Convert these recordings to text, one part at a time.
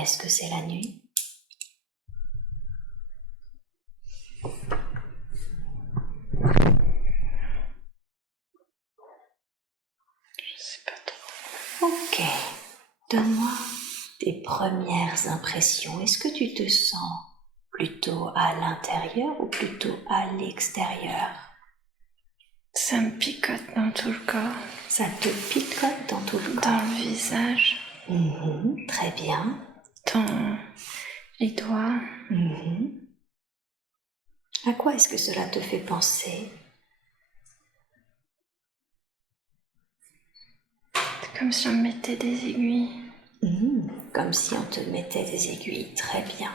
Est-ce que c'est la nuit? Je sais pas trop. Ok. Donne-moi tes premières impressions. Est-ce que tu te sens plutôt à l'intérieur ou plutôt à l'extérieur? Ça me picote dans tout le corps. Ça te picote dans tout le corps? Dans le visage. Très bien. Dans les doigts. À quoi est-ce que cela te fait penser? C'est comme si on me mettait des aiguilles. Comme si on te mettait des aiguilles. Très bien.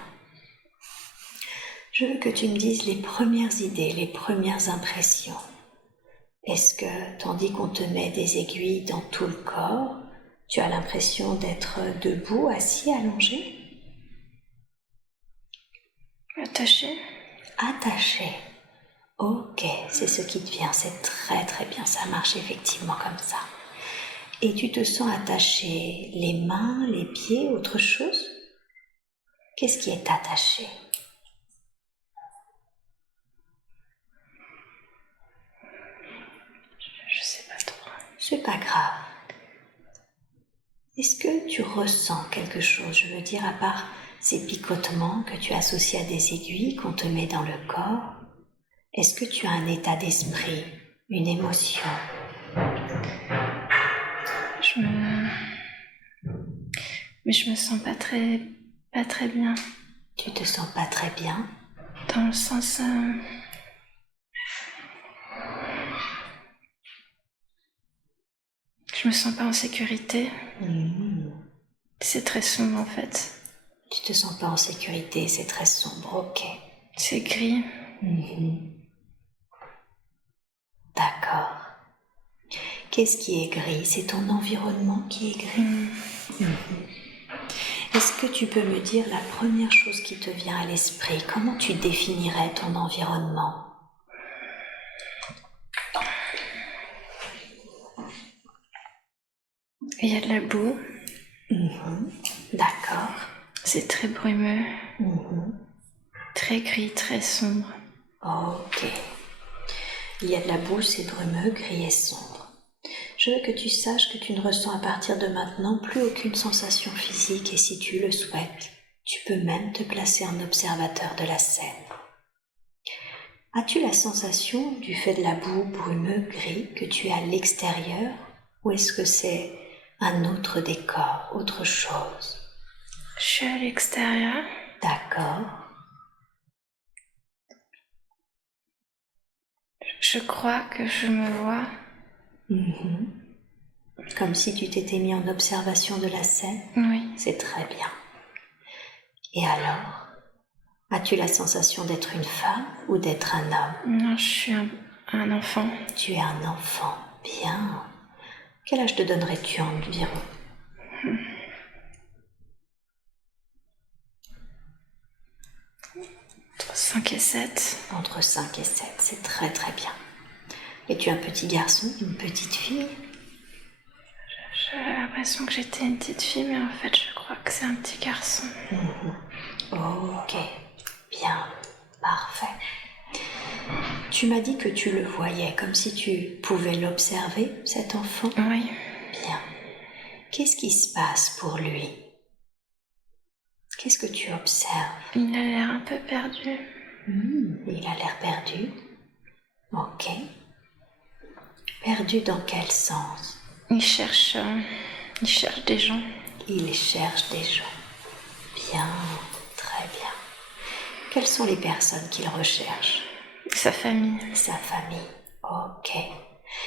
Je veux que tu me dises les premières idées, les premières impressions. Est-ce que, tandis qu'on te met des aiguilles dans tout le corps, tu as l'impression d'être debout, assis, allongé? Attaché. Attaché. Ok, c'est ce qui te vient, c'est très très bien, ça marche effectivement comme ça. Et tu te sens attaché les mains, les pieds, autre chose? Qu'est-ce qui est attaché? Je sais pas trop. C'est pas grave. Est-ce que tu ressens quelque chose, je veux dire, à part ces picotements que tu associes à des aiguilles qu'on te met dans le corps? Est-ce que tu as un état d'esprit, une émotion? Mais je me sens pas très bien. Tu te sens pas très bien? Dans le sens... Je me sens pas en sécurité. C'est très sombre en fait. Tu te sens pas en sécurité, c'est très sombre, ok. C'est gris. D'accord. Qu'est-ce qui est gris? C'est ton environnement qui est gris? Est-ce que tu peux me dire la première chose qui te vient à l'esprit? Comment tu définirais ton environnement? Il y a de la boue. D'accord. C'est très brumeux. Très gris, très sombre. Ok. Il y a de la boue, c'est brumeux, gris et sombre. Je veux que tu saches que tu ne ressens à partir de maintenant plus aucune sensation physique et si tu le souhaites, tu peux même te placer en observateur de la scène. As-tu la sensation, du fait de la boue brumeux gris, que tu es à l'extérieur ou est-ce que c'est un autre décor, autre chose? Je suis à l'extérieur. D'accord. Je crois que je me vois. Comme si tu t'étais mis en observation de la scène? Oui. C'est très bien. Et alors, as-tu la sensation d'être une femme ou d'être un homme? Non, je suis un enfant. Tu es un enfant. Bien. Quel âge te donnerais-tu environ? 5 et 7. Entre 5 et 7, c'est très très bien. Es-tu un petit garçon, une petite fille? J'ai l'impression que j'étais une petite fille, mais en fait, je crois que c'est un petit garçon. Ok, bien, parfait. Tu m'as dit que tu le voyais, comme si tu pouvais l'observer, cet enfant? Oui. Bien. Qu'est-ce qui se passe pour lui? Qu'est-ce que tu observes? Il a l'air un peu perdu. Il a l'air perdu. Ok. Perdu dans quel sens? Il cherche des gens. Il cherche des gens. Bien, très bien. Quelles sont les personnes qu'il recherche? Sa famille. Sa famille. Ok.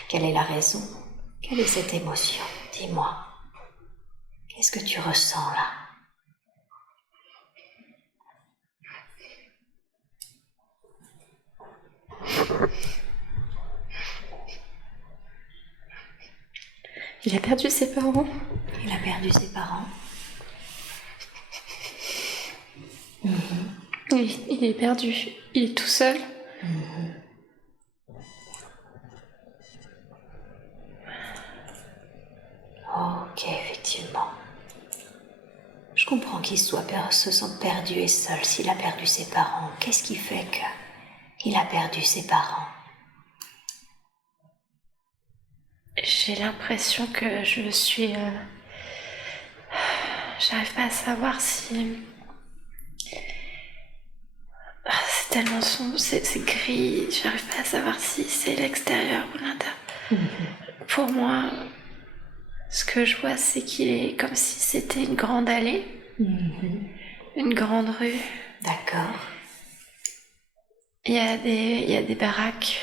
Quelle est la raison? Quelle est cette émotion? Dis-moi. Qu'est-ce que tu ressens là? Il a perdu ses parents. Il a perdu ses parents. Il est perdu. Il est tout seul. Ok, effectivement. Je comprends qu'il se sente perdu et seul s'il a perdu ses parents. Qu'est-ce qui fait qu'il a perdu ses parents? J'ai l'impression que je suis... J'arrive pas à savoir si... C'est tellement sombre, c'est gris, j'arrive pas à savoir si c'est l'extérieur ou l'intérieur. Pour moi, ce que je vois, c'est qu'il est comme si c'était une grande allée, une grande rue. D'accord. Il y a des baraques.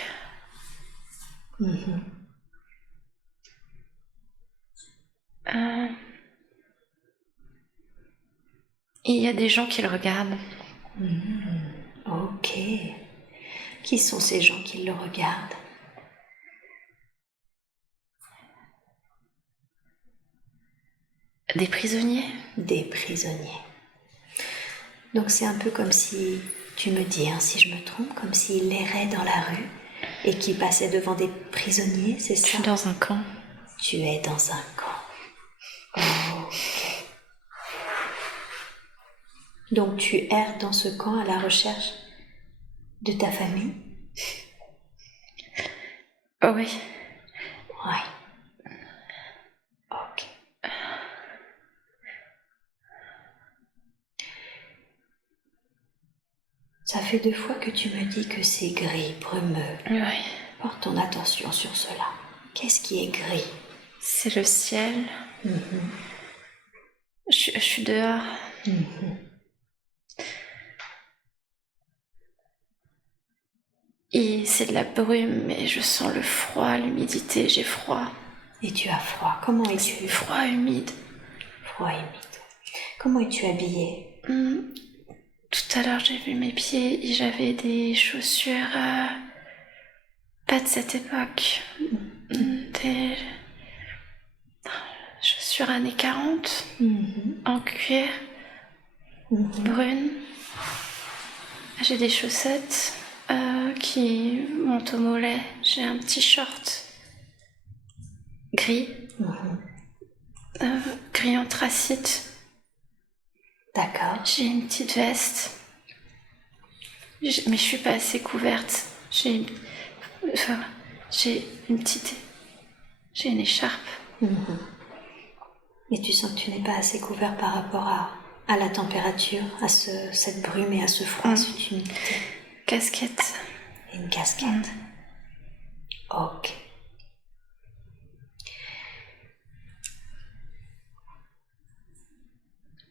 Et il y a des gens qui le regardent. Ok. Qui sont ces gens qui le regardent? Des prisonniers. Des prisonniers. Donc c'est un peu comme si, tu me dis, hein, si je me trompe, comme s'il errait dans la rue et qu'il passait devant des prisonniers, c'est ça? Je suis dans un camp. Tu es dans un camp. Ok. Donc tu erres dans ce camp à la recherche de ta famille? Oh oui. Ouais. Ok. Ça fait 2 fois que tu me dis que c'est gris, brumeux. Oui. Porte ton attention sur cela. Qu'est-ce qui est gris? C'est le ciel. Je suis dehors. Et c'est de la brume, mais je sens le froid, l'humidité, j'ai froid. Et tu as froid. Comment es-tu? Froid, humide. Froid, humide. Comment es-tu habillée? Tout à l'heure, j'ai vu mes pieds et j'avais des chaussures pas de cette époque. Des chaussures années 40, en cuir, brunes. J'ai des chaussettes qui montent au mollet. J'ai un petit short gris, gris anthracite. D'accord. J'ai une petite veste, mais je suis pas assez couverte. J'ai une écharpe. Mais tu sens que tu n'es pas assez couvert par rapport à la température, à cette brume et à ce froid, à cette humidité. Casquette. Et une casquette. Ok.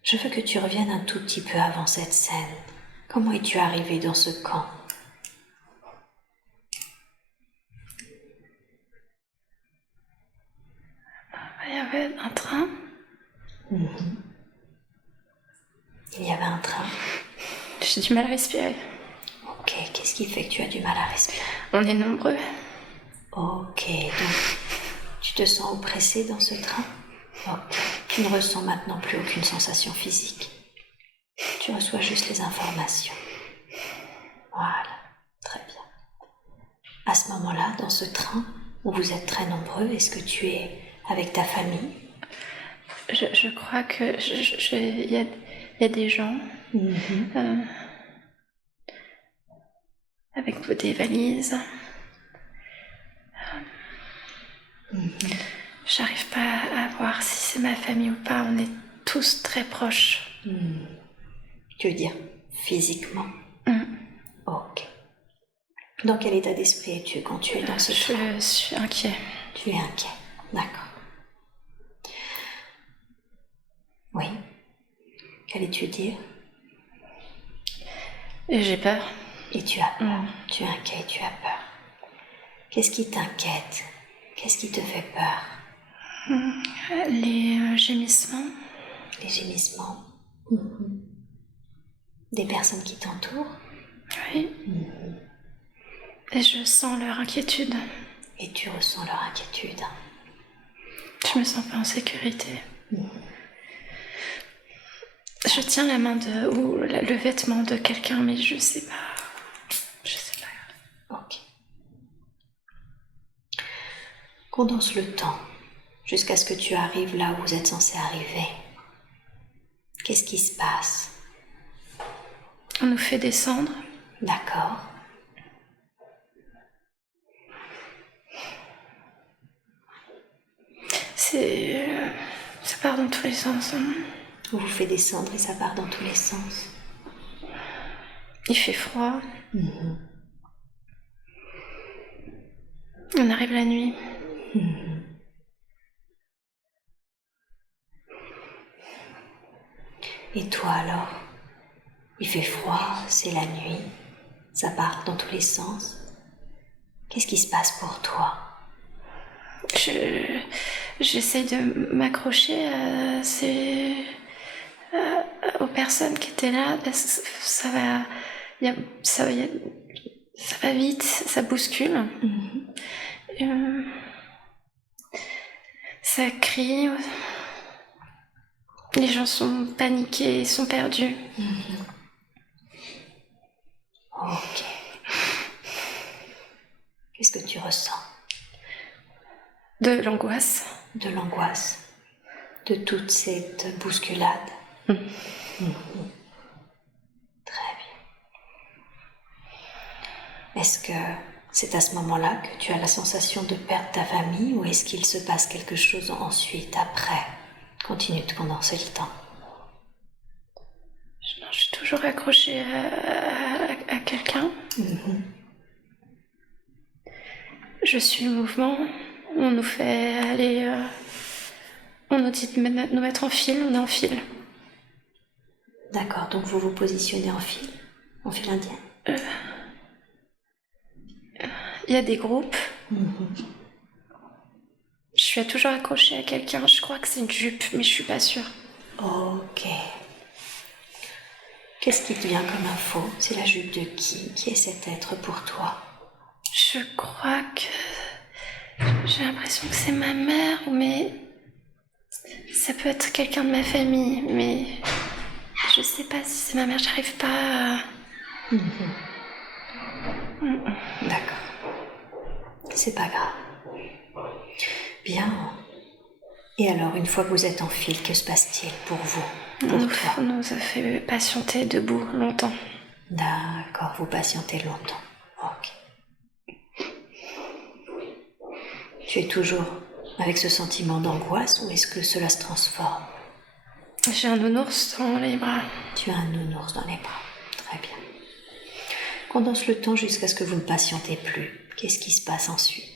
Je veux que tu reviennes un tout petit peu avant cette scène. Comment es-tu arrivé dans ce camp? Il y avait un train. Il y avait un train. J'ai du mal à respirer. Ok, qu'est-ce qui fait que tu as du mal à respirer? On est nombreux. Ok, donc tu te sens oppressé dans ce train? Ok, tu ne ressens maintenant plus aucune sensation physique. Tu reçois juste les informations. Voilà, très bien. À ce moment-là, dans ce train où vous êtes très nombreux, est-ce que tu es avec ta famille? Je crois que il y a des gens avec des valises. J'arrive pas à voir si c'est ma famille ou pas. On est tous très proches. Tu veux dire physiquement? Ok. Dans quel état d'esprit es-tu quand tu es dans ce train? Je suis inquiet. Tu es inquiet, d'accord. Oui. Qu'allais-tu dire? J'ai peur. Et tu as peur. Tu es inquiet et tu as peur. Qu'est-ce qui t'inquiète? Qu'est-ce qui te fait peur? Les gémissements. Les gémissements. Des personnes qui t'entourent? Oui. Et je sens leur inquiétude. Et tu ressens leur inquiétude. Je me sens pas en sécurité. Je tiens la main ou le vêtement de quelqu'un, mais je sais pas. Je sais pas. Ok. Condense le temps jusqu'à ce que tu arrives là où vous êtes censé arriver. Qu'est-ce qui se passe? On nous fait descendre. D'accord. Ça part dans tous les sens. On vous fait descendre et ça part dans tous les sens. Il fait froid. On arrive la nuit. Et toi alors? Il fait froid, c'est la nuit, ça part dans tous les sens. Qu'est-ce qui se passe pour toi? J'essaie de m'accrocher aux personnes qui étaient là. Ça va vite, ça bouscule. Ça crie. Les gens sont paniqués, sont perdus. Ok. Qu'est-ce que tu ressens? De l'angoisse. De l'angoisse. De toute cette bousculade. Très bien. Est-ce que c'est à ce moment-là que tu as la sensation de perdre ta famille ou est-ce qu'il se passe quelque chose ensuite, après? Continue de condenser le temps. Non, je suis toujours accrochée à quelqu'un. Je suis le mouvement. On nous fait aller... on nous dit de nous mettre en file, on est en file. D'accord, donc vous vous positionnez en file indien. Il y a des groupes. Je suis toujours accrochée à quelqu'un. Je crois que c'est une jupe, mais je suis pas sûre. Ok. Qu'est-ce qui te vient comme info? C'est la jupe de qui? Qui est cet être pour toi? Je crois que... J'ai l'impression que c'est ma mère, mais... Ça peut être quelqu'un de ma famille, mais... Je sais pas si c'est ma mère, j'arrive pas à... D'accord. C'est pas grave. Bien. Et alors, une fois que vous êtes en file, que se passe-t-il pour vous? On nous a fait patienter debout longtemps. D'accord, vous patientez longtemps. Ok. Tu es toujours avec ce sentiment d'angoisse ou est-ce que cela se transforme? J'ai un nounours dans les bras. Tu as un nounours dans les bras. Très bien. Condense le temps jusqu'à ce que vous ne patientez plus. Qu'est-ce qui se passe ensuite?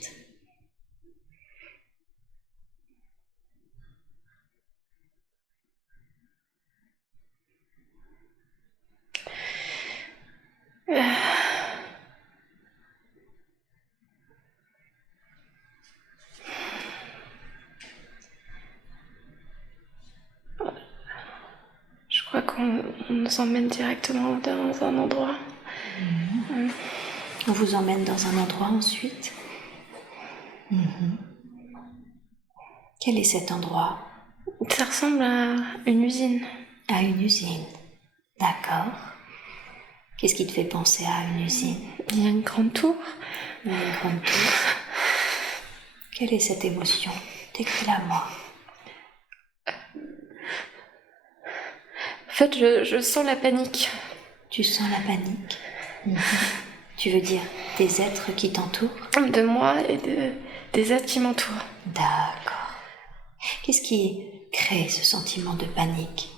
Je crois qu'on nous emmène directement dans un endroit. On vous emmène dans un endroit ensuite. Quel est cet endroit? Ça ressemble à une usine. À une usine. D'accord. Qu'est-ce qui te fait penser à une usine? Il y a une grande tour. Il y a une grande tour. Quelle est cette émotion? Décris-la moi. En fait, je sens la panique. Tu sens la panique? Tu veux dire des êtres qui t'entourent? De moi et des êtres qui m'entourent. D'accord. Qu'est-ce qui crée ce sentiment de panique?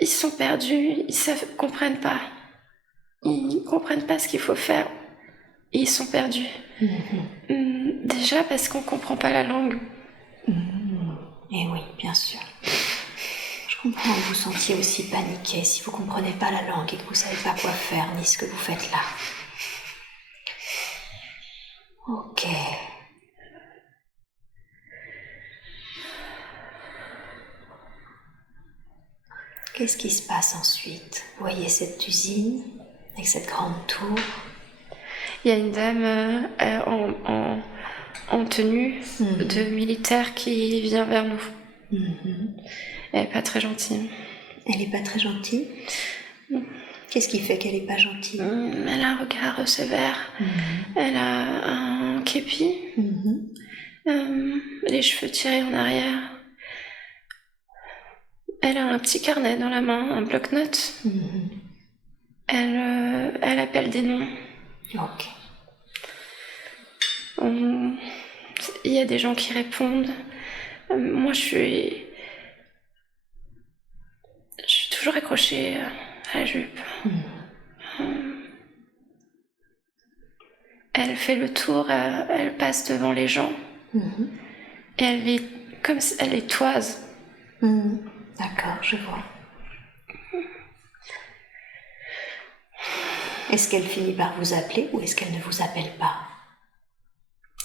Ils sont perdus, ils comprennent pas. Ils comprennent pas ce qu'il faut faire. Et ils sont perdus. Déjà parce qu'on comprend pas la langue. Eh oui, bien sûr. Je comprends que vous sentiez aussi paniqué si vous comprenez pas la langue et que vous savez pas quoi faire ni ce que vous faites là. Ok. Qu'est-ce qui se passe ensuite? Vous voyez cette usine avec cette grande tour. Il y a une dame en tenue de militaire qui vient vers nous. Elle est pas très gentille. Elle est pas très gentille? Qu'est-ce qui fait qu'elle est pas gentille? Elle a un regard sévère. Elle a un képi. Les cheveux tirés en arrière. Elle a un petit carnet dans la main, un bloc-notes. Elle appelle des noms. Ok. Il y a des gens qui répondent. Moi, je suis toujours accrochée à la jupe. Elle fait le tour, elle passe devant les gens. Et elle est comme si elle est toise. D'accord, je vois. Est-ce qu'elle finit par vous appeler ou est-ce qu'elle ne vous appelle pas?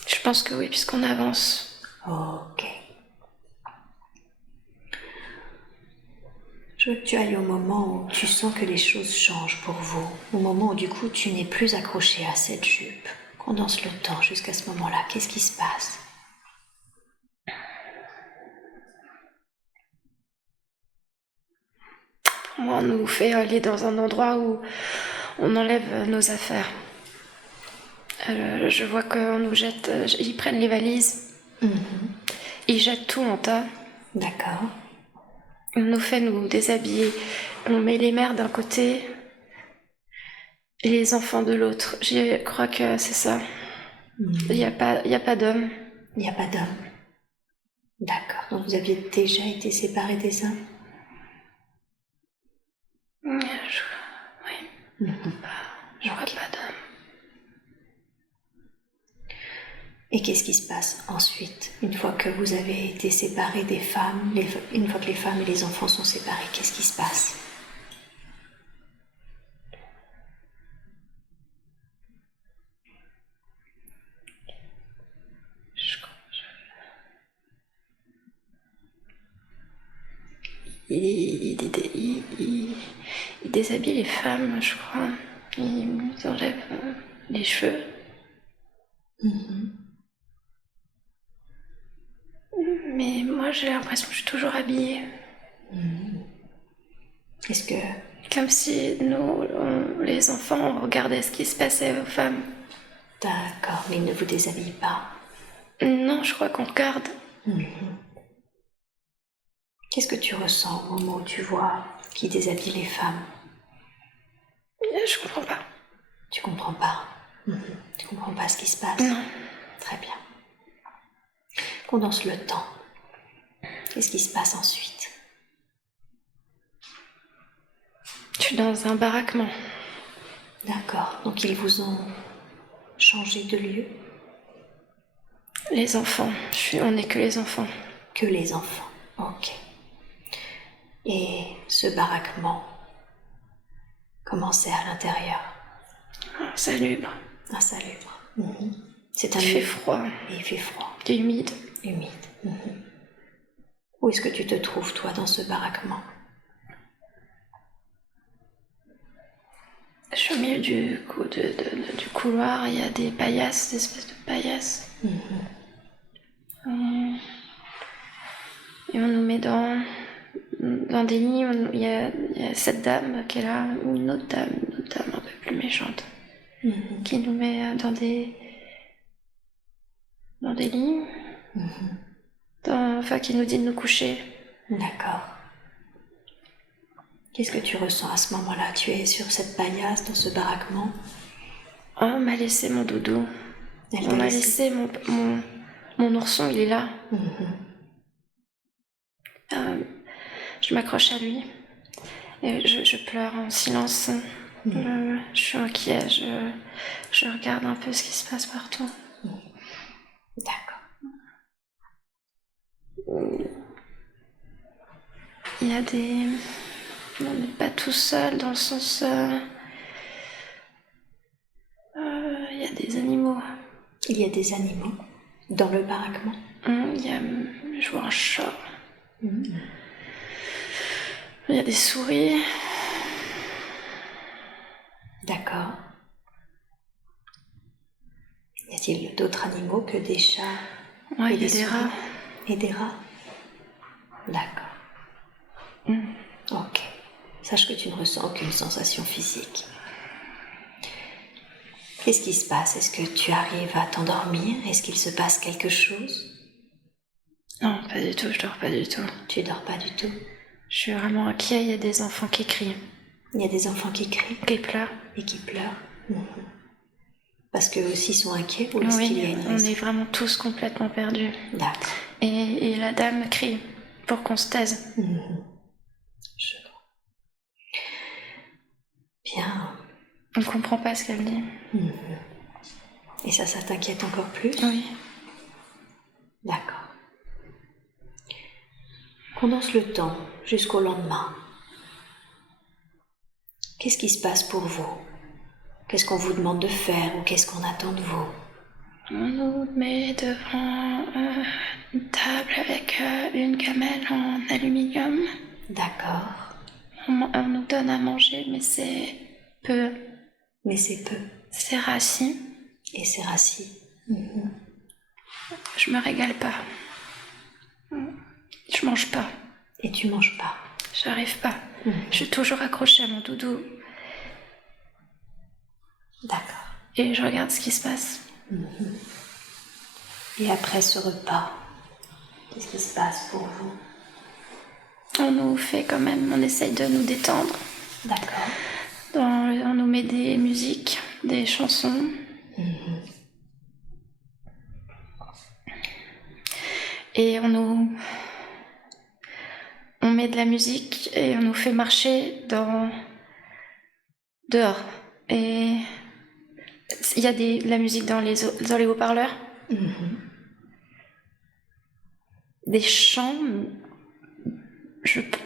Je pense que oui, puisqu'on avance. Ok. Je veux que tu ailles au moment où tu sens que les choses changent pour vous, au moment où du coup tu n'es plus accroché à cette jupe. Condense le temps jusqu'à ce moment-là. Qu'est-ce qui se passe? Moi, on nous fait aller dans un endroit où on enlève nos affaires. Je vois qu'on nous jette, ils prennent les valises, ils jettent tout en tas. D'accord. On nous fait nous déshabiller, on met les mères d'un côté et les enfants de l'autre. Je crois que c'est ça. Il n'y a pas d'homme. Il n'y a pas d'homme. D'accord. Donc vous aviez déjà été séparés des hommes? Oui. Je vois pas d'homme. Et qu'est-ce qui se passe ensuite, une fois que vous avez été séparés des femmes, une fois que les femmes et les enfants sont séparés, qu'est-ce qui se passe? Il déshabille les femmes, je crois. Ils enlèvent les cheveux. Mais moi, j'ai l'impression que je suis toujours habillée. Est-ce que... Comme si nous, les enfants, on regardait ce qui se passait aux femmes. D'accord, mais ils ne vous déshabillent pas. Non, je crois qu'on regarde. Qu'est-ce que tu ressens au moment où tu vois qui déshabille les femmes? Je comprends pas. Tu comprends pas? Tu comprends pas ce qui se passe? Non. Très bien. Condense le temps. Qu'est-ce qui se passe ensuite? Je suis dans un baraquement. D'accord, donc ils vous ont changé de lieu? Les enfants. On n'est que les enfants. Que les enfants, ok. Et ce baraquement, comment c'est à l'intérieur? Salubre. Insalubre. C'est un Il fait froid. Et il fait froid. Et humide. Humide. Où est-ce que tu te trouves, toi, dans ce baraquement? Je suis au milieu du couloir, il y a des paillasses, des espèces de paillasses. Et on nous met dans des lits, il y a cette dame qui est là, ou une autre dame un peu plus méchante, qui nous met dans des lits, qui nous dit de nous coucher. D'accord. Qu'est-ce que tu ressens à ce moment-là? Tu es sur cette paillasse, dans ce baraquement? Oh, on m'a laissé mon doudou. On m'a laissé mon ourson, il est là. Je m'accroche à lui et je pleure en silence. Je suis inquiète, je regarde un peu ce qui se passe partout. D'accord. Il y a des... On n'est pas tout seul dans le sens... il y a des animaux. Il y a des animaux dans le baraquement? Je vois un chat. Il y a des souris. D'accord. Y a-t-il d'autres animaux que des chats? Ouais, et il y a des rats. Et des rats? D'accord. Ok. Sache que tu ne ressens aucune sensation physique. Qu'est-ce qui se passe? Est-ce que tu arrives à t'endormir? Est-ce qu'il se passe quelque chose? Non, pas du tout, je dors pas du tout. Tu dors pas du tout? Je suis vraiment inquiet, il y a des enfants qui crient. Il y a des enfants qui crient Qui pleurent. et qui pleurent. Parce qu'eux aussi sont inquiets ou est-ce qu'il y a une on raison? est vraiment tous complètement perdus. D'accord. Et la dame crie pour qu'on se taise. Je vois. Bien. On ne comprend pas ce qu'elle dit. Et ça t'inquiète encore plus? Oui. D'accord. Condense le temps jusqu'au lendemain. Qu'est-ce qui se passe pour vous? Qu'est-ce qu'on vous demande de faire ou qu'est-ce qu'on attend de vous? On nous met devant une table avec une gamelle en aluminium. D'accord. On nous donne à manger, mais c'est peu. Mais c'est peu. C'est rassis. Et c'est rassis. Je me régale pas. Je mange pas. Et tu manges pas. J'arrive pas. Je suis toujours accrochée à mon doudou. D'accord. Et je regarde ce qui se passe. Et après ce repas, qu'est-ce qui se passe pour vous? On nous fait quand même, on essaye de nous détendre. D'accord. On nous met des musiques, des chansons. Et on met de la musique et on nous fait marcher dehors. Et il y a de la musique dans les haut-parleurs. Des chants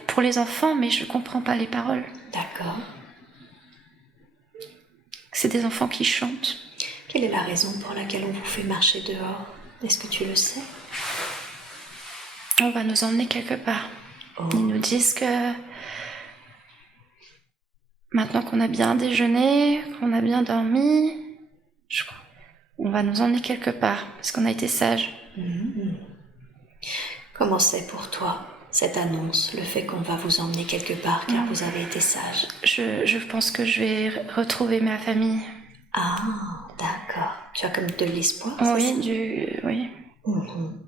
pour les enfants, mais je comprends pas les paroles. D'accord. C'est des enfants qui chantent. Quelle est la raison pour laquelle on vous fait marcher dehors? Est-ce que tu le sais? On va nous emmener quelque part. Ils nous disent que maintenant qu'on a bien déjeuné, qu'on a bien dormi, on va nous emmener quelque part, parce qu'on a été sages. Comment c'est pour toi, cette annonce, le fait qu'on va vous emmener quelque part car vous avez été sage? Je pense que je vais retrouver ma famille. Ah, d'accord. Tu as comme de l'espoir? Oui, oui.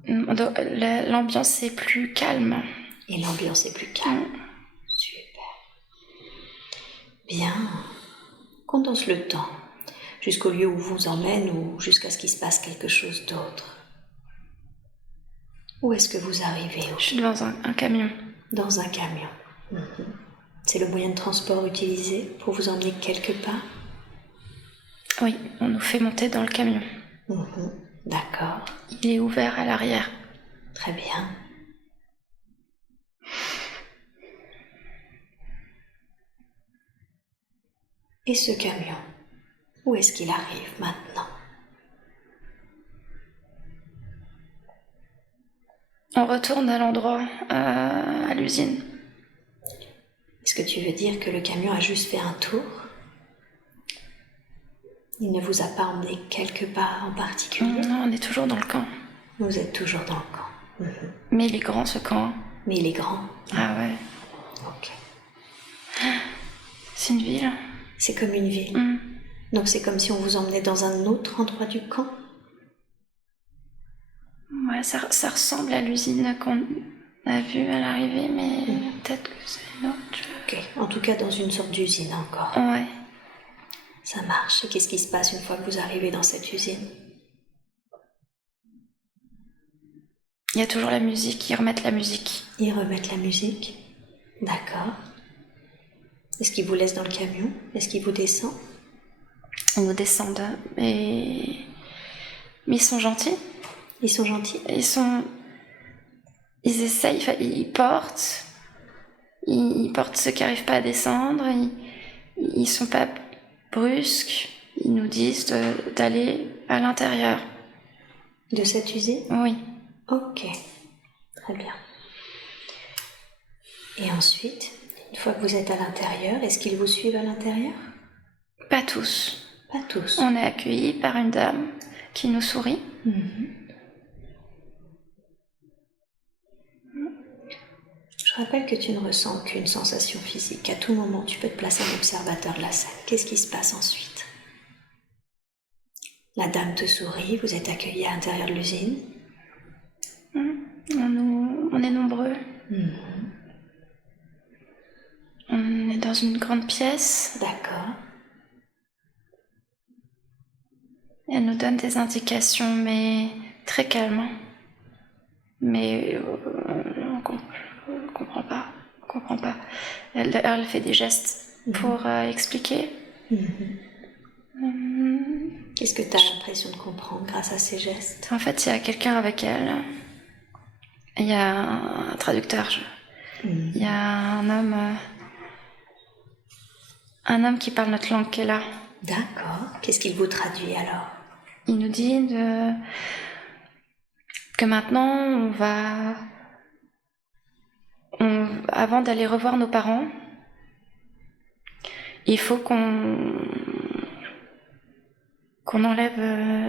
L'ambiance est plus calme. Et l'ambiance est plus calme. Super. Bien. Condense le temps jusqu'au lieu où vous emmène ou jusqu'à ce qu'il se passe quelque chose d'autre. Où est-ce que vous arrivez? Je suis dans un camion. Dans un camion. C'est le moyen de transport utilisé pour vous emmener quelque part? Oui, on nous fait monter dans le camion. D'accord. Il est ouvert à l'arrière. Très bien. Et ce camion, où est-ce qu'il arrive maintenant? On retourne à l'endroit, à l'usine. Est-ce que tu veux dire que le camion a juste fait un tour? Il ne vous a pas emmené quelque part en particulier? Non, on est toujours dans le camp. Vous êtes toujours dans le camp. Mais il est grand, ce camp. Mais il est grand. Ah ouais. Ok. C'est une ville. C'est comme une ville. Donc c'est comme si on vous emmenait dans un autre endroit du camp? Ouais, ça ressemble à l'usine qu'on a vue à l'arrivée, mais peut-être que c'est une autre. Ok, en tout cas dans une sorte d'usine encore. Ouais. Ça marche. Et qu'est-ce qui se passe une fois que vous arrivez dans cette usine? Il y a toujours la musique, ils remettent la musique. Ils remettent la musique? D'accord. Est-ce qu'ils vous laissent dans le camion? Est-ce qu'ils vous descendent? Ils nous descendent, mais ils sont gentils. Ils sont gentils? Ils essayent, ils portent ceux qui n'arrivent pas à descendre, ils sont pas brusques, ils nous disent d'aller à l'intérieur. De cette usine? Oui. Ok, très bien. Et ensuite, une fois que vous êtes à l'intérieur, est-ce qu'ils vous suivent à l'intérieur? Pas tous. Pas tous. On est accueillis par une dame qui nous sourit. Je rappelle que tu ne ressens aucune sensation physique. À tout moment, tu peux te placer en observateur de la scène. Qu'est-ce qui se passe ensuite? La dame te sourit, vous êtes accueillis à l'intérieur de l'usine. On est nombreux. On est dans une grande pièce. D'accord. Elle nous donne des indications, mais très calmes. Mais on comprend pas. On comprend pas. Elle fait des gestes pour expliquer. Qu'est-ce que tu as l'impression de comprendre grâce à ces gestes? En fait, il y a quelqu'un avec elle. Il y a un traducteur. Il y a un homme qui parle notre langue qui est là. D'accord. Qu'est-ce qu'il vous traduit alors? Il nous dit que maintenant, avant d'aller revoir nos parents, il faut qu'on enlève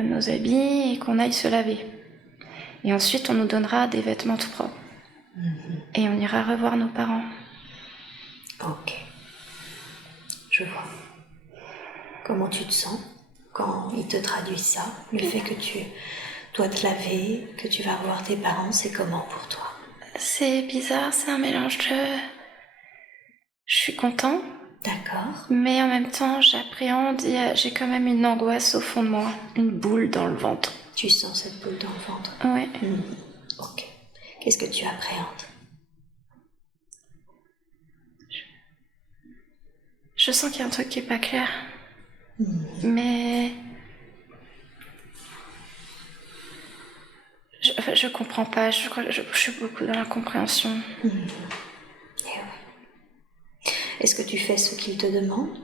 nos habits et qu'on aille se laver. Et ensuite, on nous donnera des vêtements tout propres. Et on ira revoir nos parents. Ok. Je vois. Comment tu te sens quand il te traduit ça? Le fait que tu dois te laver, que tu vas revoir tes parents, c'est comment pour toi? C'est bizarre, c'est un mélange de... Je suis content. D'accord. Mais en même temps, j'appréhende, j'ai quand même une angoisse au fond de moi, une boule dans le ventre. Tu sens cette boule dans le ventre? Oui. Ok. Qu'est-ce que tu appréhendes? Je sens qu'il y a un truc qui est pas clair. Mais... Je comprends pas, je suis beaucoup dans l'incompréhension. Eh oui. Est-ce que tu fais ce qu'il te demande?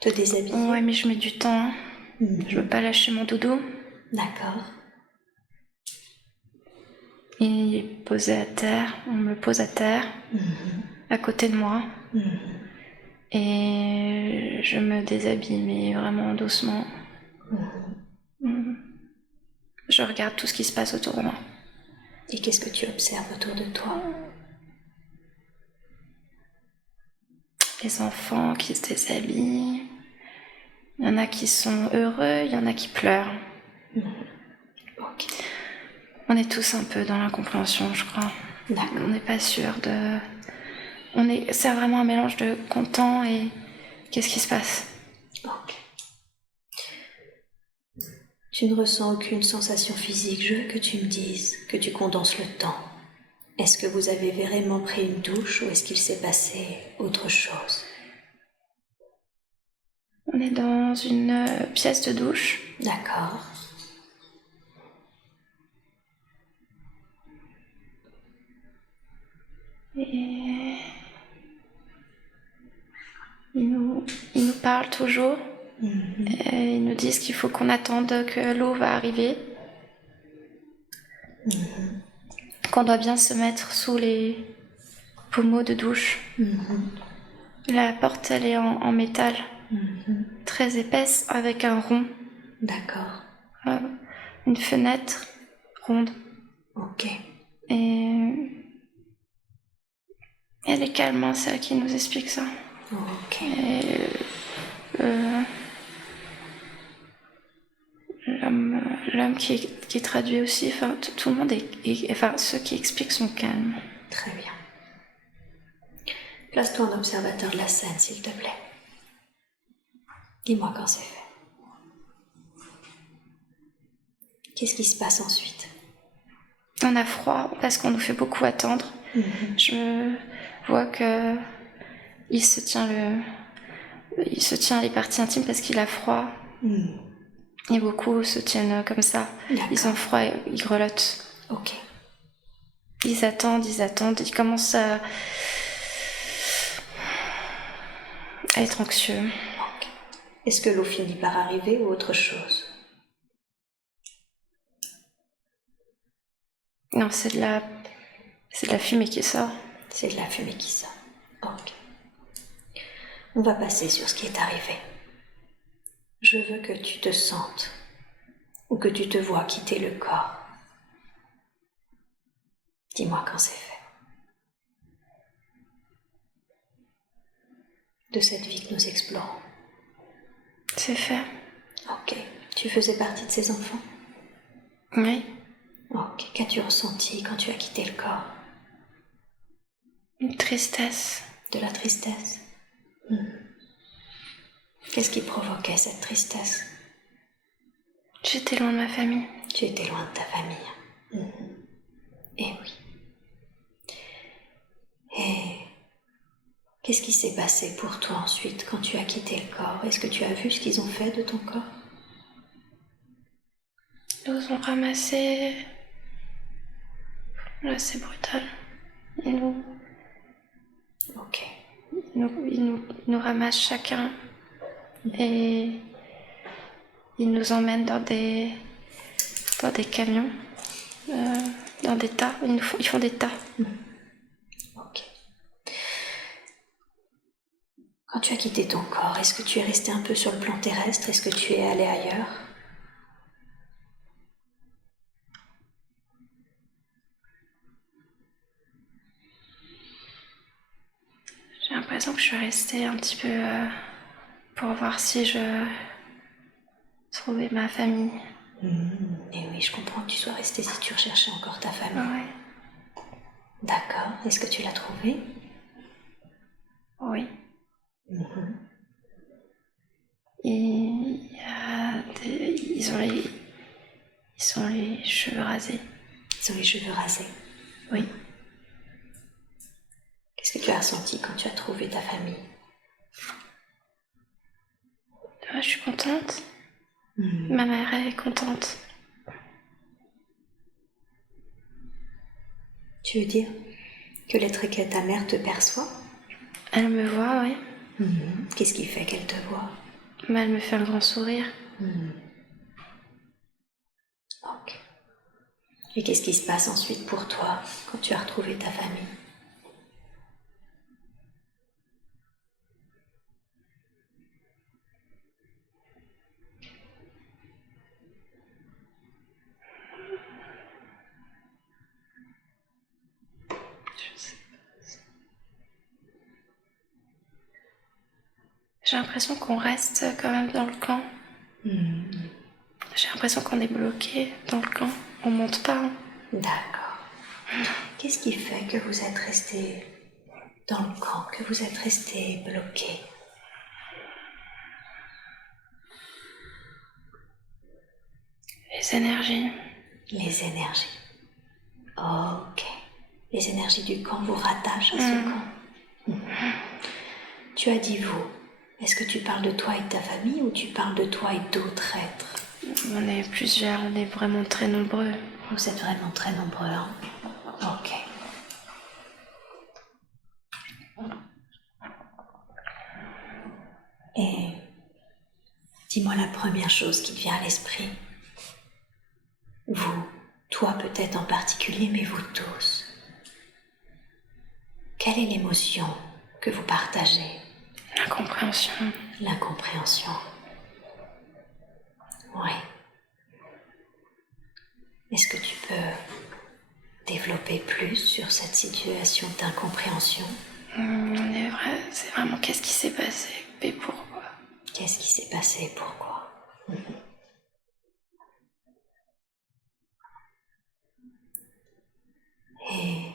Te déshabiller? Ouais, mais je mets du temps. Je veux pas lâcher mon doudou. D'accord. Il est posé à terre, on me le pose à terre, à côté de moi. Et je me déshabille, mais vraiment doucement. Je regarde tout ce qui se passe autour de moi. Et qu'est-ce que tu observes autour de toi? Les enfants qui se déshabillent. Il y en a qui sont heureux, il y en a qui pleurent. Ok. On est tous un peu dans l'incompréhension, je crois. D'accord. On n'est pas sûr de... C'est vraiment un mélange de content et... Qu'est-ce qui se passe? Ok. Tu ne ressens aucune sensation physique. Je veux que tu me dises, que tu condenses le temps. Est-ce que vous avez vraiment pris une douche ou est-ce qu'il s'est passé autre chose? On est dans une pièce de douche. D'accord. Et... Ils nous parlent toujours. Et ils nous disent qu'il faut qu'on attende que l'eau va arriver. Qu'on doit bien se mettre sous les pommeaux de douche. La porte, elle est en métal. Très épaisse, avec un rond. D'accord. Une fenêtre ronde. Ok. Et... Elle est calme, hein, c'est elle qui nous explique ça. Ok. Et l'homme qui traduit aussi, enfin tout le monde enfin ceux qui expliquent sont calmes. Très bien. Place-toi en observateur de la scène, s'il te plaît. Dis-moi quand c'est fait. Qu'est-ce qui se passe ensuite? On a froid parce qu'on nous fait beaucoup attendre. Je vois que il se tient les parties intimes parce qu'il a froid. Et beaucoup se tiennent comme ça. D'accord. Ils ont froid, ils grelottent. Ok. Ils attendent, ils commencent à être anxieux. Ok. Est-ce que l'eau finit par arriver ou autre chose? Non, c'est de la fumée qui sort. C'est de la fumée qui sort. Ok. On va passer sur ce qui est arrivé. Je veux que tu te sentes ou que tu te vois quitter le corps. Dis-moi quand c'est fait. De cette vie que nous explorons. C'est fait. Ok. Tu faisais partie de ces enfants? Oui. Ok. Qu'as-tu ressenti quand tu as quitté le corps? Une tristesse. De la tristesse? Qu'est-ce qui provoquait cette tristesse? J'étais loin de ma famille. Tu étais loin de ta famille. Eh oui. Et qu'est-ce qui s'est passé pour toi ensuite quand tu as quitté le corps? Est-ce que tu as vu ce qu'ils ont fait de ton corps? Ils nous ont ramassés. Là, c'est brutal. Ok. Ils nous ramassent chacun et ils nous emmènent dans des camions, dans des tas. Ils font des tas. Ok. Quand tu as quitté ton corps, est-ce que tu es resté un peu sur le plan terrestre? Est-ce que tu es allé ailleurs? J'ai l'impression que je suis restée un petit peu pour voir si je trouvais ma famille. Et oui, je comprends que tu sois resté si tu recherchais encore ta famille. Ouais. D'accord. Est-ce que tu l'as trouvée? Oui. Ils ont les cheveux rasés. Ils ont les cheveux rasés. Oui. Qu'est-ce que tu as ressenti quand tu as trouvé ta famille? Je suis contente. Ma mère est contente. Tu veux dire que l'être qu'est ta mère te perçoit? Elle me voit, oui. Qu'est-ce qui fait qu'elle te voit? Mais elle me fait un grand sourire. Ok. Et qu'est-ce qui se passe ensuite pour toi quand tu as retrouvé ta famille? J'ai l'impression qu'on reste quand même dans le camp. J'ai l'impression qu'on est bloqué dans le camp. On monte pas. D'accord. Qu'est-ce qui fait que vous êtes resté dans le camp, que vous êtes resté bloqué? Les énergies. Les énergies. Ok. Les énergies du camp vous rattachent à ce camp. Tu as dit vous. Est-ce que tu parles de toi et de ta famille ou tu parles de toi et d'autres êtres? On est plusieurs, on est vraiment très nombreux. Vous êtes vraiment très nombreux, hein? Ok. Et dis-moi la première chose qui te vient à l'esprit. Vous, toi peut-être en particulier, mais vous tous. Quelle est l'émotion que vous partagez? L'incompréhension. L'incompréhension. Oui. Est-ce que tu peux développer plus sur cette situation d'incompréhension? C'est vraiment qu'est-ce qui s'est passé et pourquoi? Qu'est-ce qui s'est passé et pourquoi? Et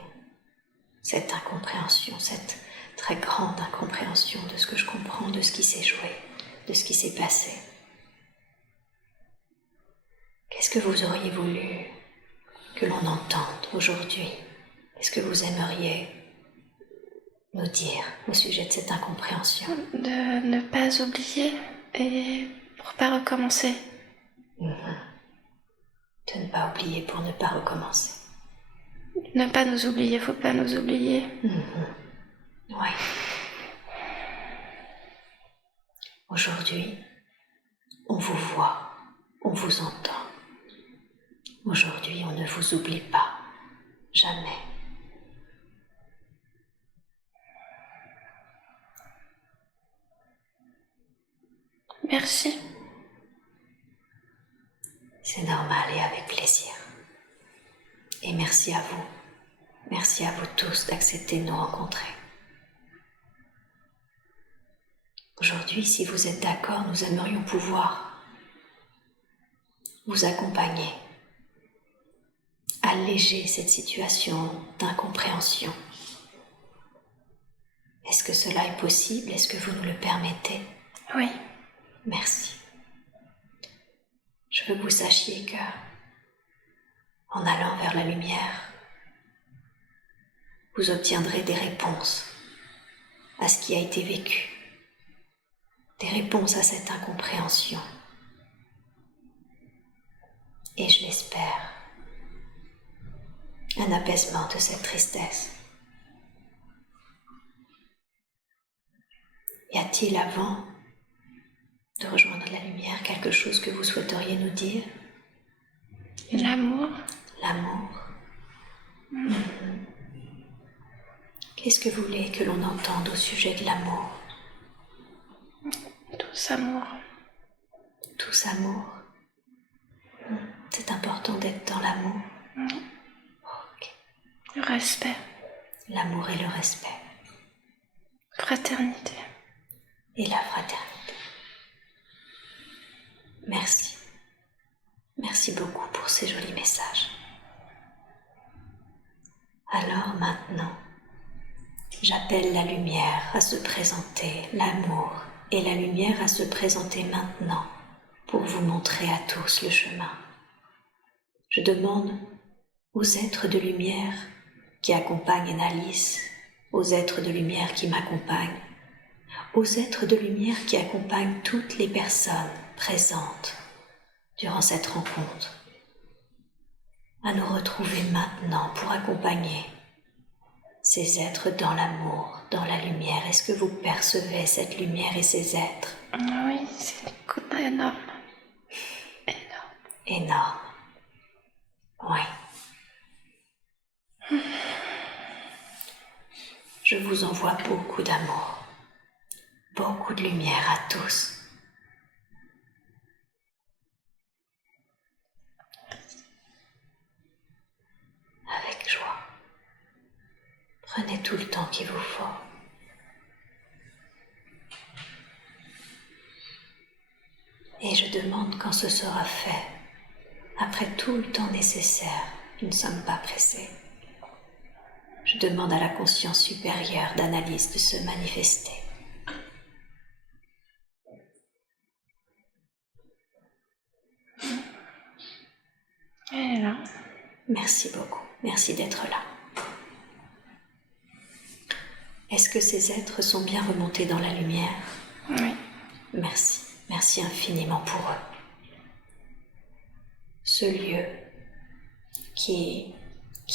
cette incompréhension, cette très grande incompréhension de ce que je comprends, de ce qui s'est joué, de ce qui s'est passé. Qu'est-ce que vous auriez voulu que l'on entende aujourd'hui? Qu'est-ce que vous aimeriez nous dire au sujet de cette incompréhension? De ne pas oublier et pour pas recommencer. De ne pas oublier pour ne pas recommencer. Ne pas nous oublier, faut pas nous oublier. Oui. Aujourd'hui, on vous voit, on vous entend. Aujourd'hui, on ne vous oublie pas. Jamais. Merci. C'est normal et avec plaisir. Et merci à vous. Merci à vous tous d'accepter de nous rencontrer. Aujourd'hui, si vous êtes d'accord, nous aimerions pouvoir vous accompagner, alléger cette situation d'incompréhension. Est-ce que cela est possible? Est-ce que vous nous le permettez? Oui. Merci. Je veux que vous sachiez que, en allant vers la lumière, vous obtiendrez des réponses à ce qui a été vécu, des réponses à cette incompréhension. Et je l'espère, un apaisement de cette tristesse. Y a-t-il, avant de rejoindre la lumière, quelque chose que vous souhaiteriez nous dire? L'amour. L'amour. Qu'est-ce que vous voulez que l'on entende au sujet de l'amour? Tous amour. Tous amour. C'est important d'être dans l'amour. Ok. Le respect. L'amour et le respect. Fraternité. Et la fraternité. Merci. Merci beaucoup pour ces jolis messages. Alors maintenant, j'appelle la lumière à se présenter, l'amour et la lumière à se présenter maintenant pour vous montrer à tous le chemin. Je demande aux êtres de lumière qui accompagnent Annalise, aux êtres de lumière qui m'accompagnent, aux êtres de lumière qui accompagnent toutes les personnes présentes durant cette rencontre, à nous retrouver maintenant pour accompagner ces êtres dans l'amour, dans la lumière. Est-ce que vous percevez cette lumière et ces êtres? Oui, c'est une coupe énorme. Énorme. Oui. Je vous envoie beaucoup d'amour, beaucoup de lumière à tous. Avec joie. Prenez tout le temps qu'il vous faut. Et je demande quand ce sera fait, après tout le temps nécessaire, nous ne sommes pas pressés. Je demande à la conscience supérieure d'Annalise de se manifester. Elle est là. Merci beaucoup. Merci d'être là. Est-ce que ces êtres sont bien remontés dans la lumière? Oui. Merci. Merci infiniment pour eux. Ce lieu qui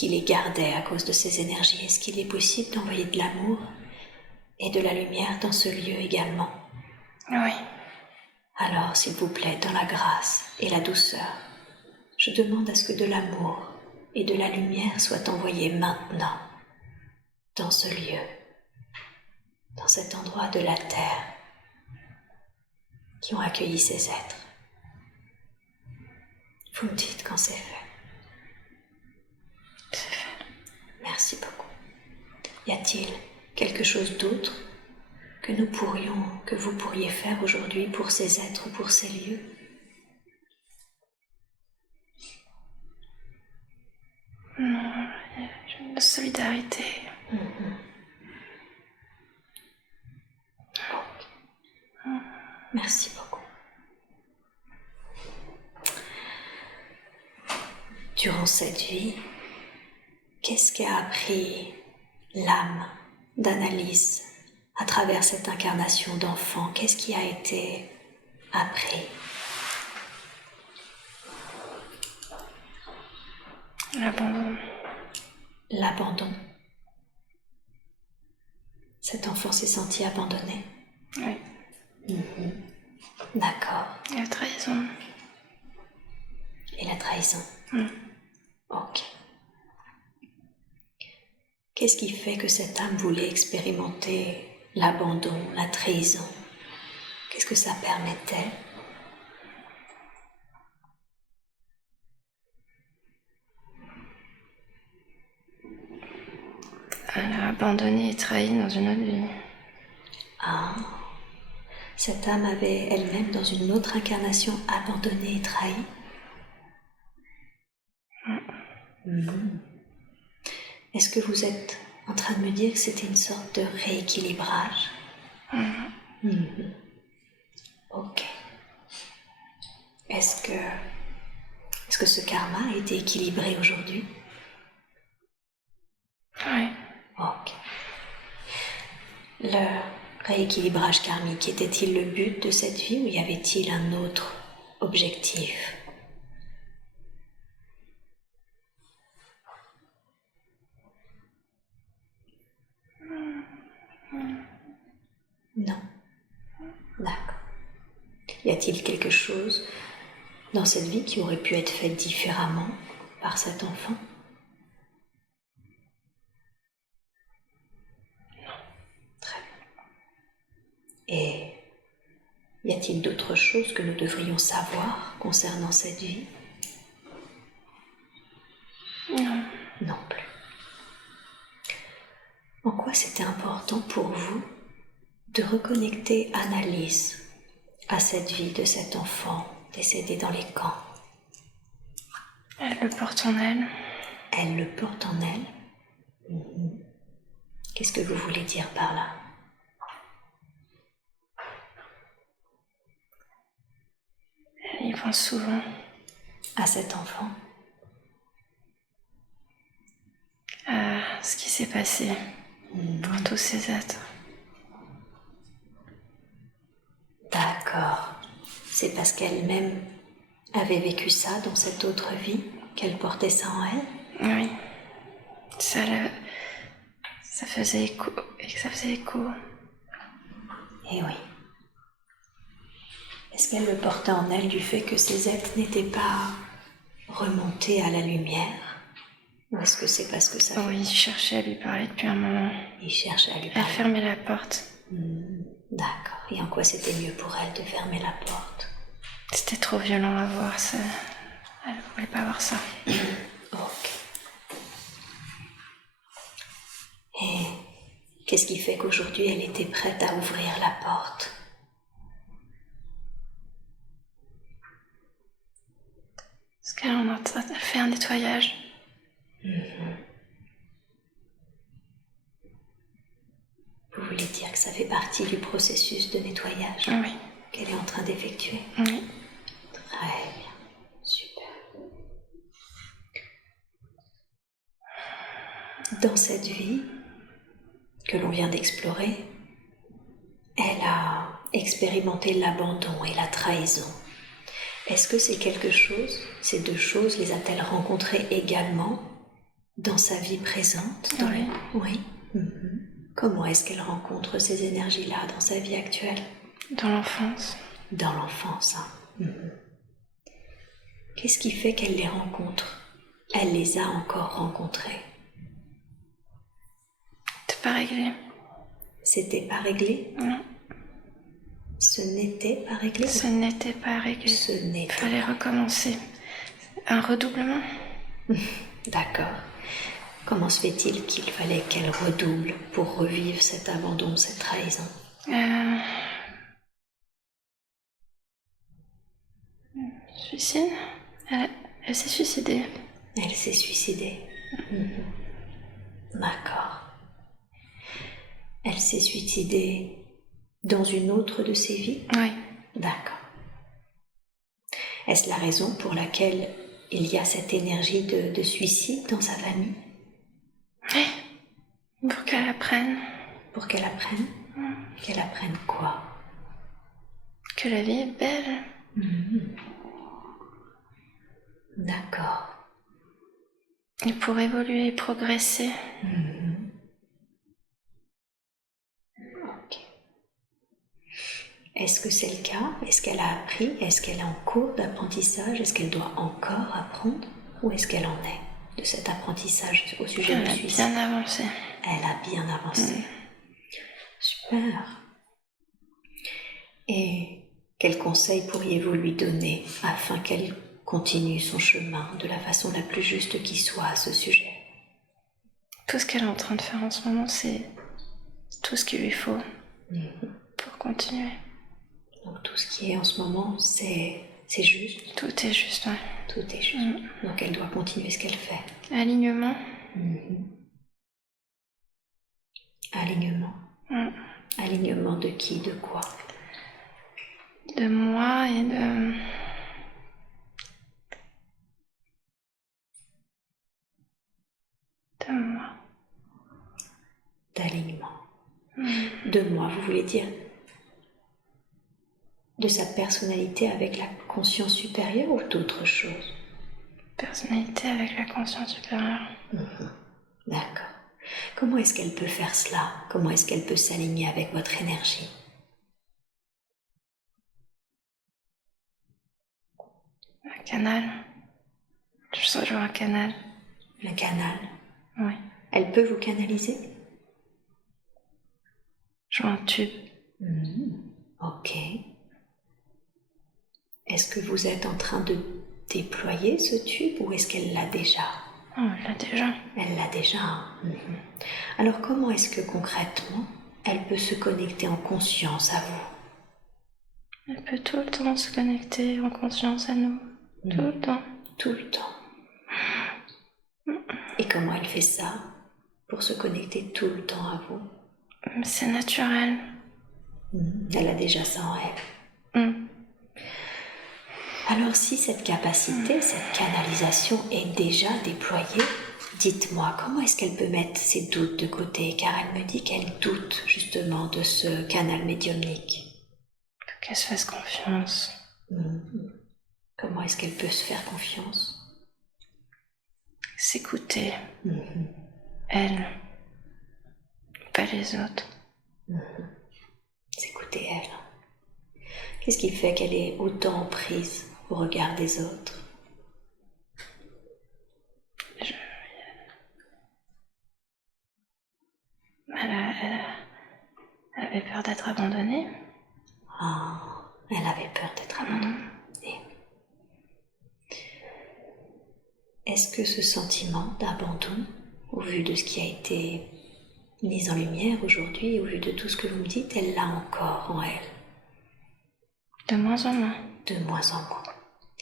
les gardait à cause de ces énergies, est-ce qu'il est possible d'envoyer de l'amour et de la lumière dans ce lieu également? Oui. Alors, s'il vous plaît, dans la grâce et la douceur, je demande à ce que de l'amour et de la lumière soient envoyés maintenant dans ce lieu, dans cet endroit de la terre qui ont accueilli ces êtres. Vous me dites quand c'est fait. C'est fait. Merci beaucoup. Y a-t-il quelque chose d'autre que vous pourriez faire aujourd'hui pour ces êtres ou pour ces lieux? Non, une solidarité. Merci beaucoup. Durant cette vie, qu'est-ce qu'a appris l'âme d'Annalise à travers cette incarnation d'enfant? Qu'est-ce qui a été appris? L'abandon. L'abandon. Cet enfant s'est senti abandonné? Oui. D'accord. Et la trahison. Et la trahison? Ok. Qu'est-ce qui fait que cette âme voulait expérimenter l'abandon, la trahison? Qu'est-ce que ça permettait? Elle a abandonné et trahi dans une autre vie. Ah, cette âme avait elle-même dans une autre incarnation abandonné et trahi? Est-ce que vous êtes en train de me dire que c'était une sorte de rééquilibrage. Ok. Est-ce que ce karma a été équilibré aujourd'hui? Oui. Ok. Le rééquilibrage karmique, était-il le but de cette vie ou y avait-il un autre objectif? Non. D'accord. Y a-t-il quelque chose dans cette vie qui aurait pu être fait différemment par cet enfant? Très bien. Et y a-t-il d'autres choses que nous devrions savoir concernant cette vie? Non. Non plus. En quoi c'était important pour vous de reconnecter Annalise à cette vie de cet enfant décédé dans les camps? Elle le porte en elle. Elle le porte en elle. Qu'est-ce que vous voulez dire par là? Elle y pense souvent. À cet enfant? À ce qui s'est passé pour tous ces êtres. D'accord. C'est parce qu'elle-même avait vécu ça dans cette autre vie qu'elle portait ça en elle? Oui. Ça faisait écho. Et que ça faisait écho. Eh oui. Est-ce qu'elle le portait en elle du fait que ces êtres n'étaient pas remontés à la lumière? Ou est-ce que c'est parce que ça fait... Oui, je cherchais à lui parler depuis un moment. Il cherchait à lui Elle parler. fermait la porte. D'accord. Et en quoi c'était mieux pour elle de fermer la porte? C'était trop violent à voir. Ça... Elle ne voulait pas voir ça. Ok. Et qu'est-ce qui fait qu'aujourd'hui elle était prête à ouvrir la porte? Parce qu'elle en a fait un nettoyage. Vous voulez dire que ça fait partie du processus de nettoyage Oui. qu'elle est en train d'effectuer? Oui. Très bien. Super. Dans cette vie que l'on vient d'explorer, elle a expérimenté l'abandon et la trahison. Est-ce que c'est quelque chose, ces deux choses, les a-t-elle rencontrées également dans sa vie présente? Oui. Oui. Comment est-ce qu'elle rencontre ces énergies-là dans sa vie actuelle? Dans l'enfance. Dans l'enfance, hein. Qu'est-ce qui fait qu'elle les rencontre? Elle les a encore rencontrées. C'était pas réglé. C'était pas réglé? Non. Ce n'était pas réglé? Ce n'était pas réglé. Ce n'était Il fallait recommencer. Un redoublement. D'accord. Comment se fait-il qu'il fallait qu'elle redouble pour revivre cet abandon, cette trahison? Suicide. Elle s'est suicidée. Elle s'est suicidée. D'accord. Elle s'est suicidée dans une autre de ses vies? Oui. D'accord. Est-ce la raison pour laquelle il y a cette énergie de suicide dans sa famille? Oui. Pour qu'elle apprenne. Pour qu'elle apprenne? Qu'elle apprenne quoi? Que la vie est belle. D'accord. Et pour évoluer et progresser. Ok. Est-ce que c'est le cas? Est-ce qu'elle a appris? Est-ce qu'elle est en cours d'apprentissage? Est-ce qu'elle doit encore apprendre? Où est-ce qu'elle en est de cet apprentissage au sujet du suicide? Elle a bien avancé. Elle a bien avancé. Super. Et quel conseil pourriez-vous lui donner afin qu'elle continue son chemin de la façon la plus juste qui soit à ce sujet? Tout ce qu'elle est en train de faire en ce moment, c'est tout ce qu'il lui faut pour continuer. Donc tout ce qui est en ce moment, c'est juste? Tout est juste, ouais. Tout est juste. Donc elle doit continuer ce qu'elle fait. Alignement. Alignement. Alignement de qui, de quoi? De moi et de moi. D'alignement. De moi, vous voulez dire? De sa personnalité avec la conscience supérieure ou d'autres choses? Personnalité avec la conscience supérieure. D'accord. Comment est-ce qu'elle peut faire cela? Comment est-ce qu'elle peut s'aligner avec votre énergie? Un canal. Je rejoins un canal. Un canal. Oui. Elle peut vous canaliser? Je vois un tube. Ok. Est-ce que vous êtes en train de déployer ce tube ou est-ce qu'elle l'a déjà? Oh, elle l'a déjà. Elle l'a déjà. Alors comment est-ce que concrètement, elle peut se connecter en conscience à vous? Elle peut tout le temps se connecter en conscience à nous. Tout le temps. Tout le temps. Et comment elle fait ça pour se connecter tout le temps à vous? C'est naturel. Elle a déjà ça en elle. Alors si cette capacité, cette canalisation est déjà déployée, dites-moi, comment est-ce qu'elle peut mettre ses doutes de côté? Car elle me dit qu'elle doute justement de ce canal médiumnique. Faut qu'elle se fasse confiance. Comment est-ce qu'elle peut se faire confiance? S'écouter. Elle. Pas les autres. S'écouter elle. Qu'est-ce qui fait qu'elle est autant en prise au regard des autres? Elle avait peur d'être abandonnée. Elle avait peur d'être abandonnée. Est-ce que ce sentiment d'abandon, au vu de ce qui a été mis en lumière aujourd'hui, au vu de tout ce que vous me dites, elle l'a encore en elle? De moins en moins. De moins en moins.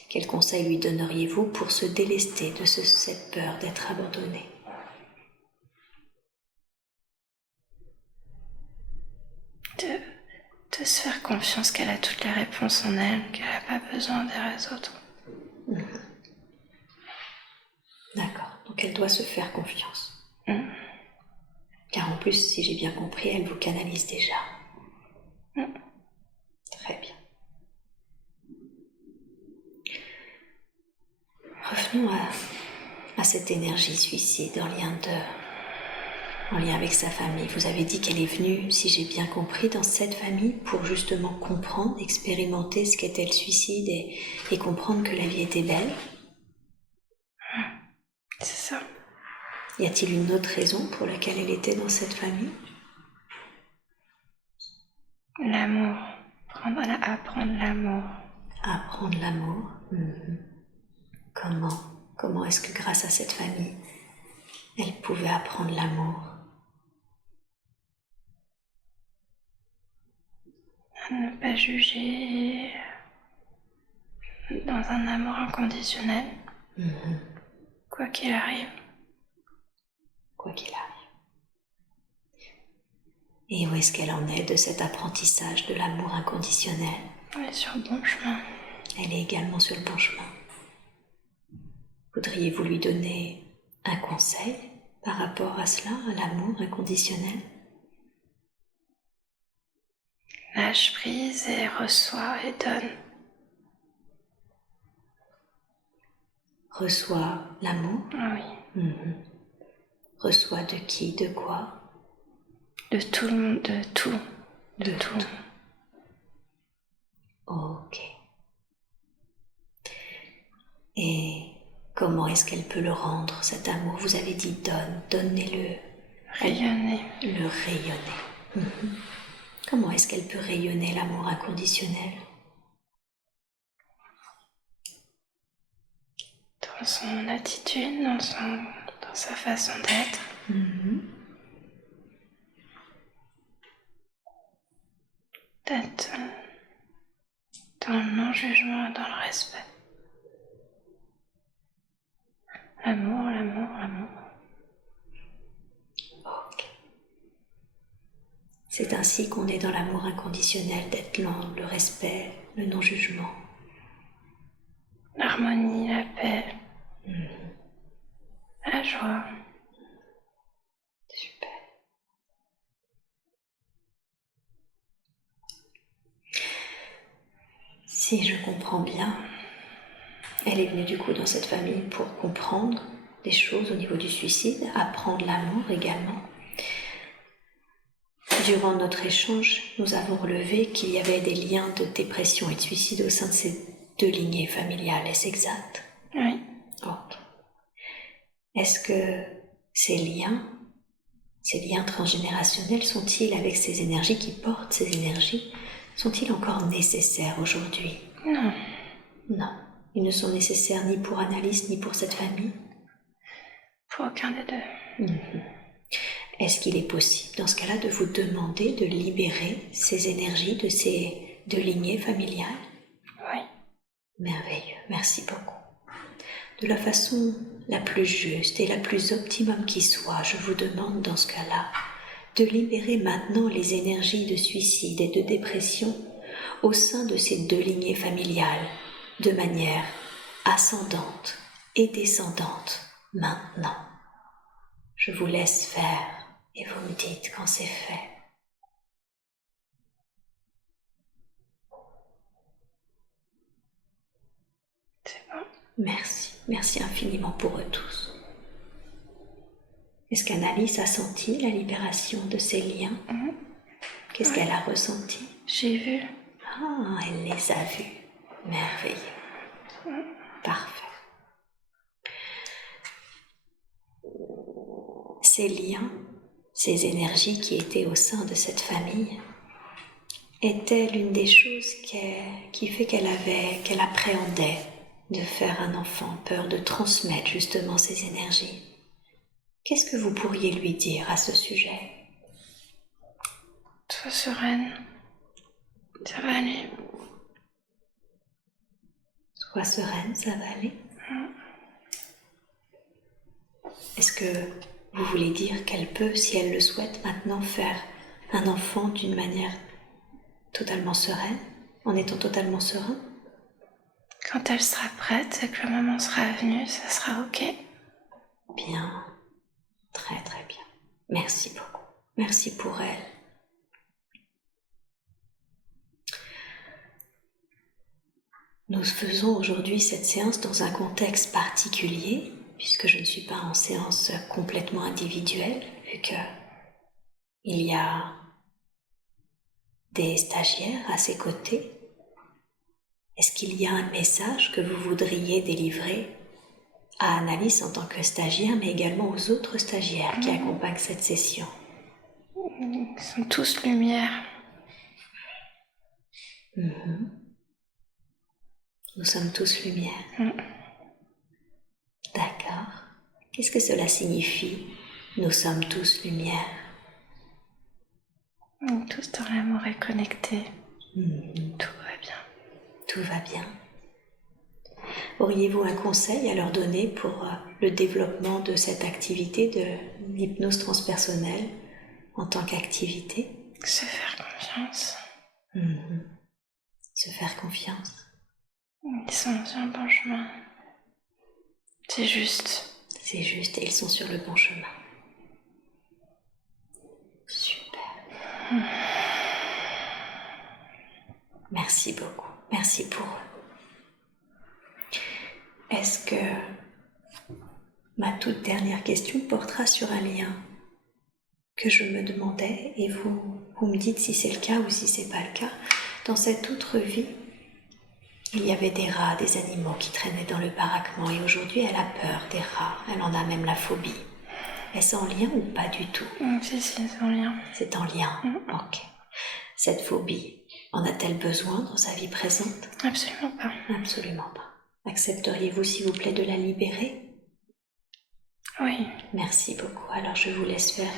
Quel conseil lui donneriez-vous pour se délester de cette peur d'être abandonnée? De se faire confiance qu'elle a toutes les réponses en elle, qu'elle n'a pas besoin des autres. D'accord, donc elle doit se faire confiance. Car en plus, si j'ai bien compris, elle vous canalise déjà. Très bien. Revenons à cette énergie suicide en lien avec sa famille. Vous avez dit qu'elle est venue, si j'ai bien compris, dans cette famille pour justement comprendre, expérimenter ce qu'était le suicide et comprendre que la vie était belle. C'est ça. Y a-t-il une autre raison pour laquelle elle était dans cette famille? L'amour. Apprendre l'amour. Apprendre l'amour. Comment est-ce que grâce à cette famille, elle pouvait apprendre l'amour? À ne pas juger. Dans un amour inconditionnel. Quoi qu'il arrive. Quoi qu'il arrive. Et où est-ce qu'elle en est de cet apprentissage de l'amour inconditionnel? Elle est sur le bon chemin. Elle est également sur le bon chemin. Voudriez-vous lui donner un conseil par rapport à cela, à l'amour inconditionnel? Lâche prise et reçoit et donne. Reçoit l'amour? Oui. Reçoit de qui, de quoi? De tout le monde, de tout. De tout. Ok. Et comment est-ce qu'elle peut le rendre, cet amour? Vous avez dit donnez-le. Rayonner. Le rayonner. Comment est-ce qu'elle peut rayonner l'amour inconditionnel? Dans son attitude, dans sa façon d'être. D'être dans le non-jugement et dans le respect. L'amour. Ok. C'est ainsi qu'on est dans l'amour inconditionnel, d'être lent, le respect, le non-jugement. L'harmonie, la paix, la joie. Super. Si je comprends bien, elle est venue du coup dans cette famille pour comprendre des choses au niveau du suicide, apprendre l'amour également. Durant notre échange, nous avons relevé qu'il y avait des liens de dépression et de suicide au sein de ces deux lignées familiales. Est-ce exact? Oui. Ok. Est-ce que ces liens transgénérationnels sont-ils, avec ces énergies qui portent ces énergies, sont-ils encore nécessaires aujourd'hui? Non. Non. Ils ne sont nécessaires ni pour Annalise ni pour cette famille? Pour aucun des deux. Est-ce qu'il est possible, dans ce cas-là, de vous demander de libérer ces énergies de ces deux lignées familiales? Oui. Merveilleux, merci beaucoup. De la façon la plus juste et la plus optimum qui soit, je vous demande dans ce cas-là de libérer maintenant les énergies de suicide et de dépression au sein de ces deux lignées familiales, de manière ascendante et descendante maintenant. Je vous laisse faire et vous me dites quand c'est fait. C'est bon. Merci infiniment pour eux tous. Est-ce qu'Annalise a senti la libération de ces liens? Qu'est-ce qu'elle a ressenti? J'ai vu. Ah, elle les a vus. Merveilleux. Parfait. Ces liens, ces énergies qui étaient au sein de cette famille, étaient l'une des choses qui fait qu'elle appréhendait de faire un enfant, peur de transmettre justement ces énergies. Qu'est-ce que vous pourriez lui dire à ce sujet? Sois sereine. Ça va aller. Sois sereine, ça va aller. Est-ce que vous voulez dire qu'elle peut, si elle le souhaite maintenant, faire un enfant d'une manière totalement sereine, en étant totalement serein? Quand elle sera prête et que le moment sera venu, ça sera ok. Bien, très très bien. Merci beaucoup. Merci pour elle. Nous faisons aujourd'hui cette séance dans un contexte particulier, puisque je ne suis pas en séance complètement individuelle, vu que il y a des stagiaires à ses côtés. Est-ce qu'il y a un message que vous voudriez délivrer à Annalise en tant que stagiaire, mais également aux autres stagiaires qui accompagnent cette session? Ils sont tous lumière. Nous sommes tous lumière. D'accord. Qu'est-ce que cela signifie? Nous sommes tous lumière. Tous dans l'amour et connectés. Tout va bien. Tout va bien. Auriez-vous un conseil à leur donner pour le développement de cette activité de l'hypnose transpersonnelle en tant qu'activité? Se faire confiance. Se faire confiance. Ils sont sur un bon chemin. C'est juste. C'est juste, et ils sont sur le bon chemin. Super. Merci beaucoup. Merci pour eux. Est-ce que ma toute dernière question portera sur un lien que je me demandais, et vous me dites si c'est le cas ou si c'est pas le cas. Dans cette autre vie, il y avait des rats, des animaux qui traînaient dans le baraquement, et aujourd'hui elle a peur des rats, elle en a même la phobie. Est-ce en lien ou pas du tout? Si, c'est en lien. C'est en lien, ok. Cette phobie, en a-t-elle besoin dans sa vie présente? Absolument pas. Absolument pas. Accepteriez-vous s'il vous plaît de la libérer? Oui. Merci beaucoup. Alors je vous laisse faire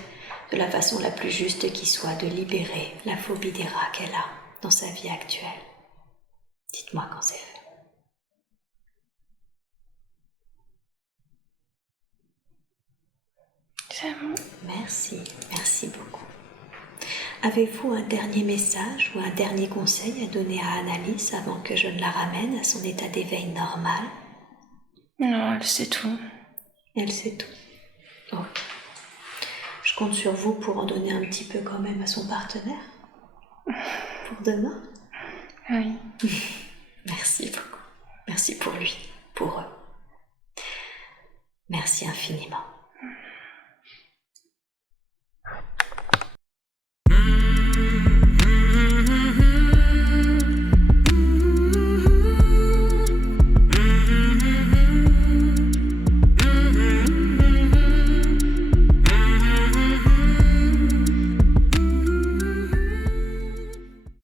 de la façon la plus juste qui soit, de libérer la phobie des rats qu'elle a dans sa vie actuelle. Dites-moi quand c'est fait. C'est bon. Merci beaucoup. Avez-vous un dernier message ou un dernier conseil à donner à Annalise avant que je ne la ramène à son état d'éveil normal? Non, elle sait tout. Elle sait tout. Oh. Je compte sur vous pour en donner un petit peu quand même à son partenaire. Pour demain. Oui. Merci beaucoup. Merci pour lui, pour eux. Merci infiniment.